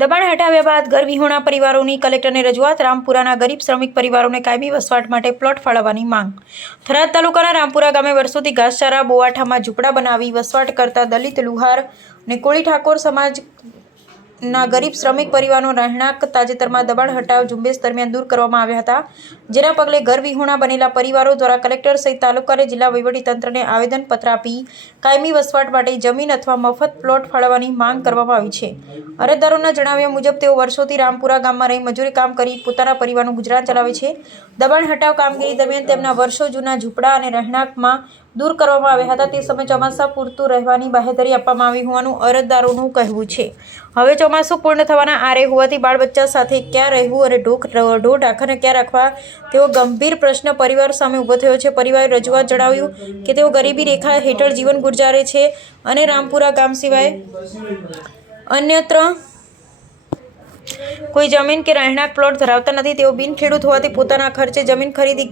દબાણ હટાવ્યા બાદ ઘર વિહોણા પરિવારોની કલેક્ટરને રજૂઆત. રામપુરાના ગરીબ શ્રમિક પરિવારોને કાયમી વસવાટ માટે પ્લોટ ફાળવવાની માંગ. થરાદ તાલુકાના રામપુરા ગામે વર્ષોથી ઘાસચારા બોવાઠામાં ઝૂંપડા બનાવી વસવાટ કરતા દલિત, લુહાર અને કોળી ઠાકોર સમાજના ગરીબ શ્રમિક પરિવારનો રહેણાંક તાજેતરમાં દબાણ હટાવ ઝુંબેશ દરમિયાન દૂર કરવામાં આવ્યા હતા, જેના પગલે ઘર વિહોણા બનેલા પરિવારો દ્વારા કલેક્ટર સહિત તાલુકા અને જિલ્લા વહીવટીતંત્રને આવેદનપત્ર આપી કાયમી વસવાટ માટે જમીન અથવા મફત પ્લોટ ફાળવવાની માંગ કરવામાં આવી છે. અરજદારોના જણાવ્યા મુજબ તેઓ વર્ષોથી રામપુરા ગામમાં રહી મજૂરી કામ કરી પોતાના પરિવારનું ગુજરાન ચલાવે છે. દબાણ હટાવ કામગીરી દરમિયાન તેમના વર્ષો જૂના ઝૂંપડા અને રહેણાંકમાં દૂર કરવામાં આવ્યા હતા. તે સમયે ચોમાસા પૂરતું રહેવાની બાહેધરી આપવામાં આવી હોવાનું અરજદારોનું કહેવું છે. હવે ચોમાસું પૂર્ણ થવાના આરે હોવાથી બાળ બચ્ચા સાથે ક્યાં રહેવું અને ઢોર ઢાંખરને ક્યાં રાખવા તેવો ગંભીર પ્રશ્ન પરિવાર સામે ઊભો થયો છે. પરિવારે રજૂઆત જણાવ્યું કે તેઓ ગરીબી રેખા હેઠળ જીવન ગુજારે છે અને રામપુરા ગામ સિવાય અન્યત્ર કોઈ જમીન કે રહેણાંક પ્લોટ ધરાવતા નથી. તેઓ બિનખેડૂત હોવાથી પોતાના ખર્ચે જમીન ખરીદી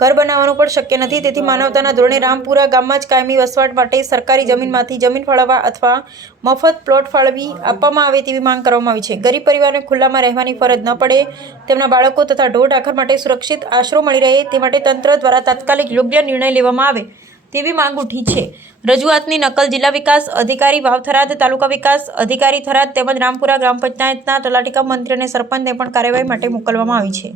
ઘર બનાવવાનું પણ શક્ય નથી. તેથી માનવતાના ધોરણે રામપુરા ગામમાં જ કાયમી વસવાટ માટે સરકારી જમીનમાંથી જમીન ફાળવવા અથવા મફત પ્લોટ ફાળવી આપવામાં આવે તેવી માંગ કરવામાં આવી છે. ગરીબ પરિવારને ખુલ્લામાં રહેવાની ફરજ ન પડે, તેમના બાળકો તથા ઢોર ઢાંખર માટે સુરક્ષિત આશરો મળી રહે તે માટે તંત્ર દ્વારા તાત્કાલિક યોગ્ય નિર્ણય લેવામાં આવે તેવી માંગ ઉઠી છે. રજૂઆતની નકલ જિલ્લા વિકાસ અધિકારી વાવ થરાદ, તાલુકા વિકાસ અધિકારી થરાદ તેમજ રામપુરા ગ્રામ પંચાયતના તલાટી કમ મંત્રી અને સરપંચને પણ કાર્યવાહી માટે મોકલવામાં આવી છે.